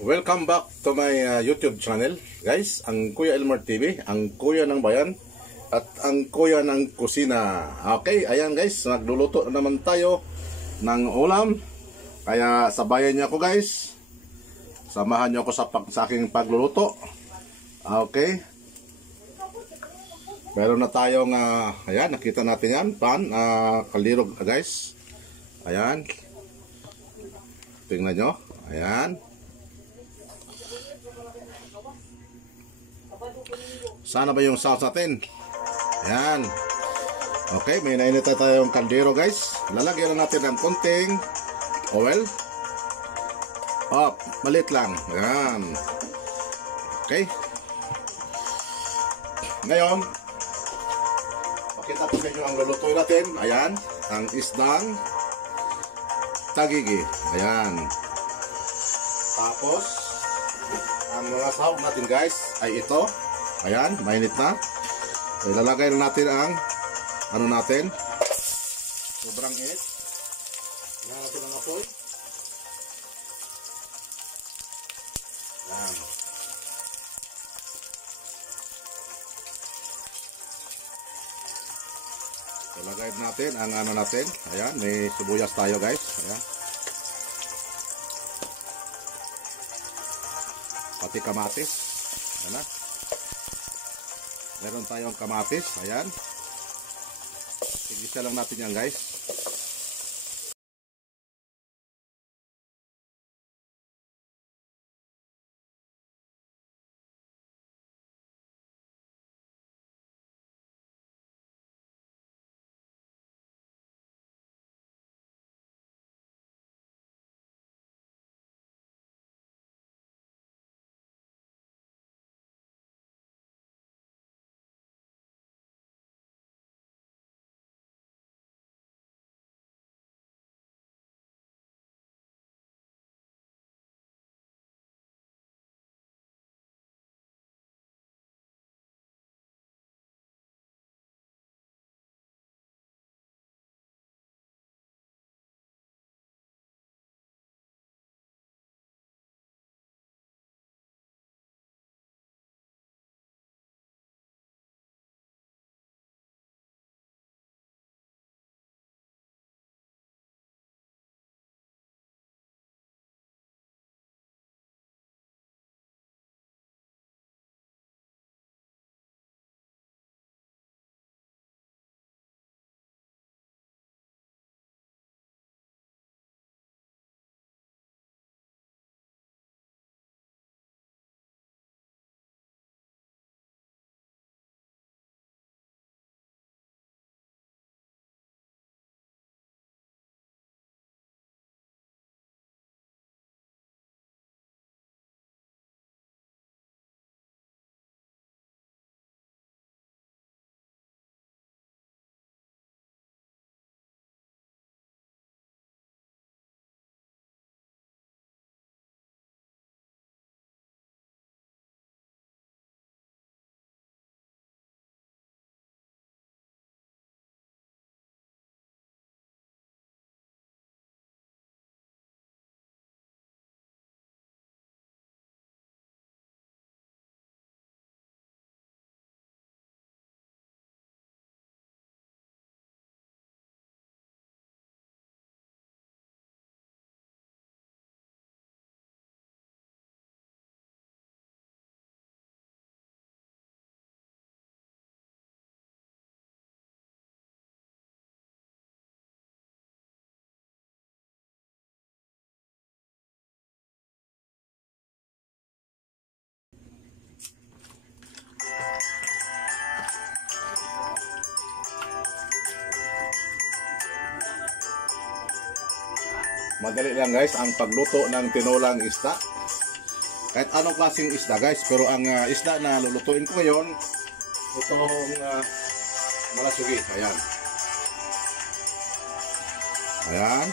Welcome back to my YouTube channel, guys. Ang Kuya Elmer TV, ang Kuya ng Bayan at ang Kuya ng Kusina. Okay, ayan guys, nagluluto na naman tayo ng ulam. Kaya sabayan niyo ako guys. Samahan niyo ako sa aking pagluluto. Okay. Meron na tayong ayan, nakita natin yan, pan, kalirog guys. Ayan. Tingnan nyo, ayan. Sana ba yung sauce natin? Ayan. Okay, may nainit na tayong kaldero guys. Lalagyan na natin ng konting oil. Malit lang. Ayan. Okay. Ngayon, pakita ko sa inyo ang lulutuin natin. Ayan, ang isdang tagigi. Ayan. Tapos, ang mga sahog natin guys ay ito. Ayan, mainit na. Ilalagay na natin ang ano natin. Sobrang init. Ilalagay natin ang apoy. Ayan. Ilalagay natin ang ano natin. Ayan, may sibuyas tayo guys. Ayan. Pati kamatis. Ayan na. Meron tayong kamatis. Ayan. Igisa lang natin yan guys. Madali lang guys ang pagluto ng tinolang isda. Kahit anong klaseng isda guys, pero ang isda na lulutuin ko ngayon, itong malasugi. Ayan. Ayan.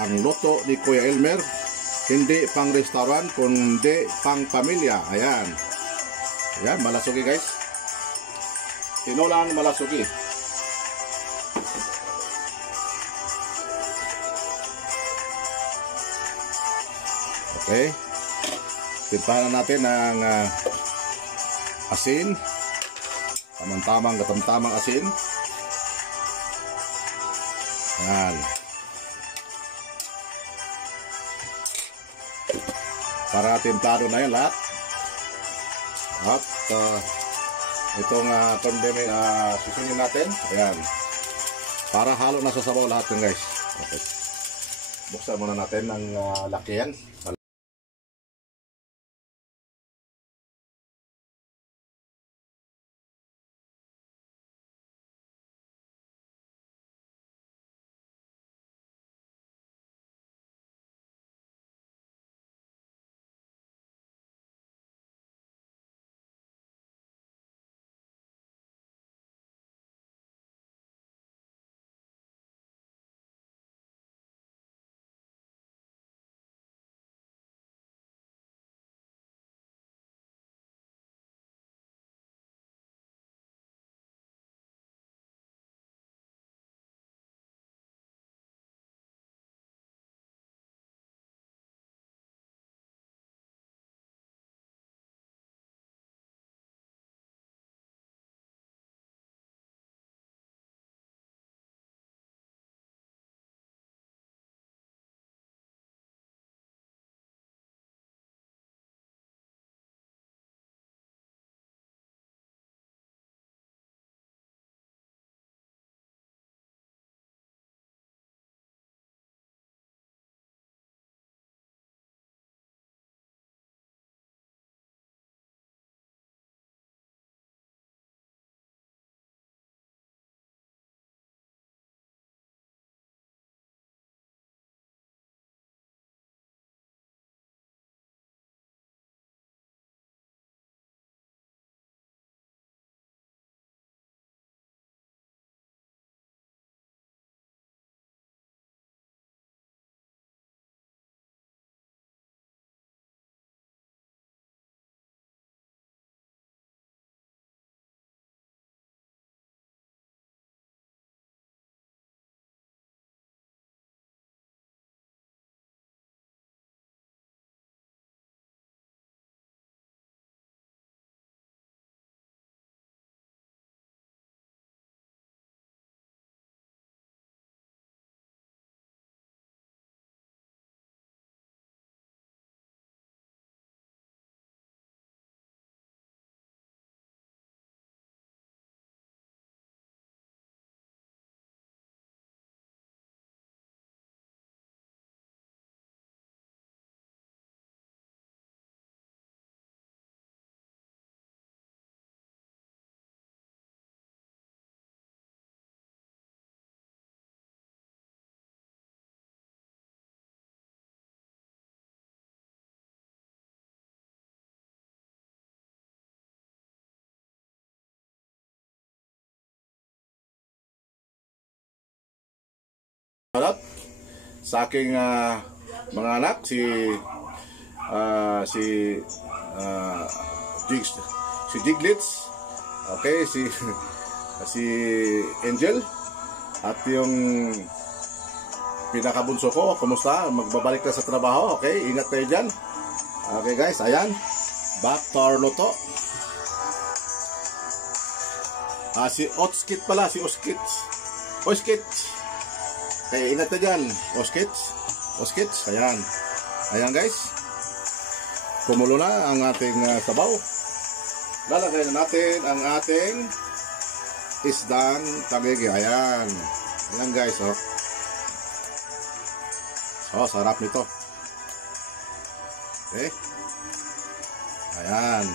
Ang luto ni Kuya Elmer, hindi pang restaurant, kundi pang pamilya. Ayan. Ayan, malasugi guys. Tinolang malasugi. Okay. Timplahan natin ng asin. Tamang asin. Yan. Para timplado na yan lahat. At itong condiment susunin natin. Ayan. Para halo na sa sabaw lahat yan, guys. Okay. Buksan muna natin ng lakihan. Sa aking mga anak, si Jiglitz, okay, si Angel, at yung pinakabunso ko, kumusta? Magbabalik na sa trabaho, okay? Ingat kayo dyan. Okay guys, ayan, back to our luto. Si Oskit pala, si Oskits. Okay, ingat na dyan. Oskits. Ayan. Ayan guys. Kumulo na ang ating sabaw. Lalagay na natin ang ating isdang tangigi. Ayan. Ayan guys. Oh, sarap nito. Okay. Ayan.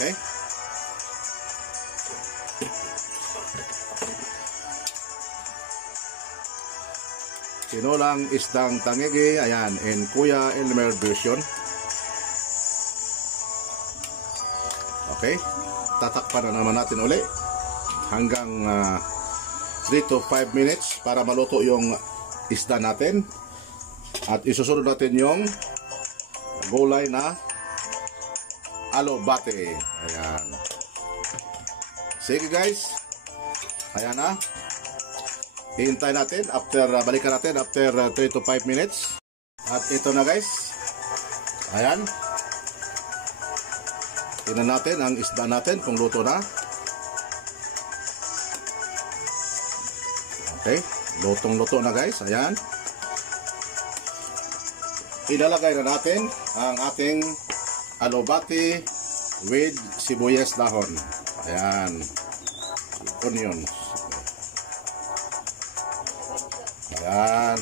Okay. Sinulang isdang tangigi, ayan, in Kuya Elmer version. Okay, tatakpan na naman natin uli hanggang 3 to 5 minutes para maluto yung isda natin. At isusunod natin yung gulay na alobate. Ayan. Sige guys, ayan na. Hihintay natin after balikan natin after 3 to 5 minutes. At ito na guys. Ayan. Tingnan natin ang isda natin kung luto na. Okay, lutong-luto na guys. Ayan. Ilalagay na natin ang ating alubati with sibuyas dahon. Ayan. Onion. Ayan.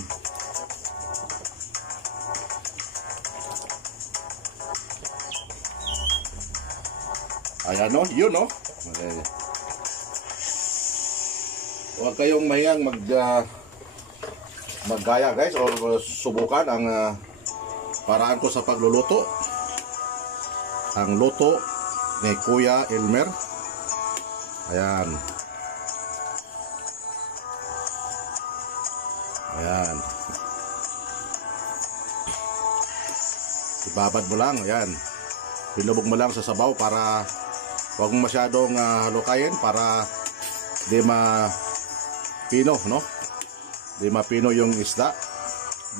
Ayan no, yun no. Huwag kayong mahiyang maggaya guys or subukan ang paraan ko sa pagluluto. Ang luto ni Kuya Elmer. Ayan. Ayan. Ibabad mo lang, ayan. Pilubog mo lang sa sabaw para huwag mo masyadong halukayin para di mapino, no? Di mapino yung isda.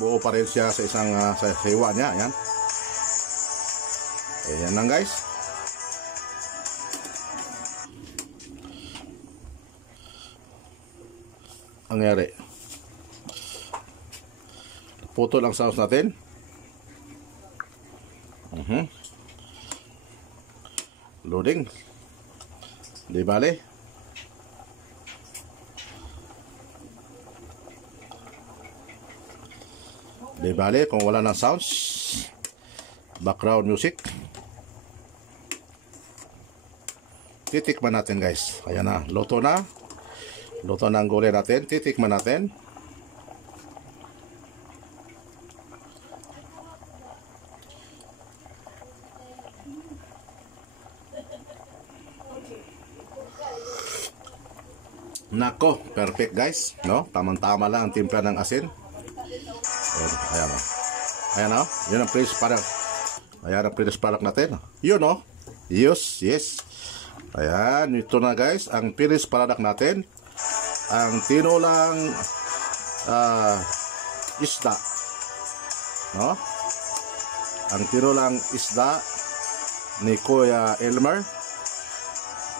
Buo pa rin siya sa isang sa hiwa niya, ayan. Ayan lang guys. Ang nangyari. Putol ang sauce natin. Loading. Di bale. Di bale kung wala ng sounds. Background music. Titikman natin guys. Ayan na. Luto na. Luto na ang gulay natin. Titikman natin. Nako, perfect guys, no? Tamang-tama lang ang timpla ng asin. Ayan o. Ayan o. Yun ang finished product. Ayan ang finished product natin. Yun o. Yes. Ayan, ito na guys, ang finished product natin. Ang tinulang isda. No? Ang tinulang isda ni Kuya Elmer.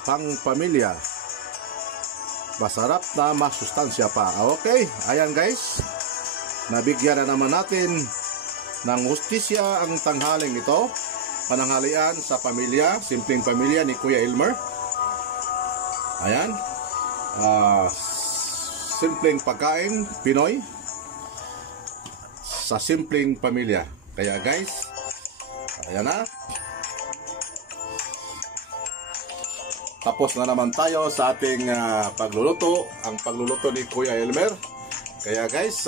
Pang pamilya. Masarap na masustansya pa. Okay, ayan guys. Nabigyan na naman natin ng hustisya ang tanghaling ito. Pananghalian sa pamilya, simpleng pamilya ni Kuya Elmer. Ayan. Simpleng pagkain, Pinoy. Sa simpleng pamilya. Kaya guys, ayan na. Tapos na naman tayo sa ating pagluluto. Ang pagluluto ni Kuya Elmer. Kaya guys,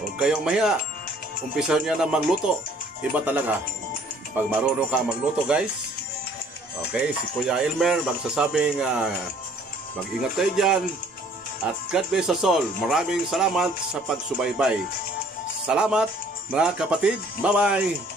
huwag kayong mahiya. Umpisahan niya na magluto. Iba talaga. Pag marunong ka magluto guys. Okay, si Kuya Elmer magsasabing mag-ingat kayo dyan. At God bless us all. Maraming salamat sa pagsubaybay. Salamat mga kapatid. Bye-bye.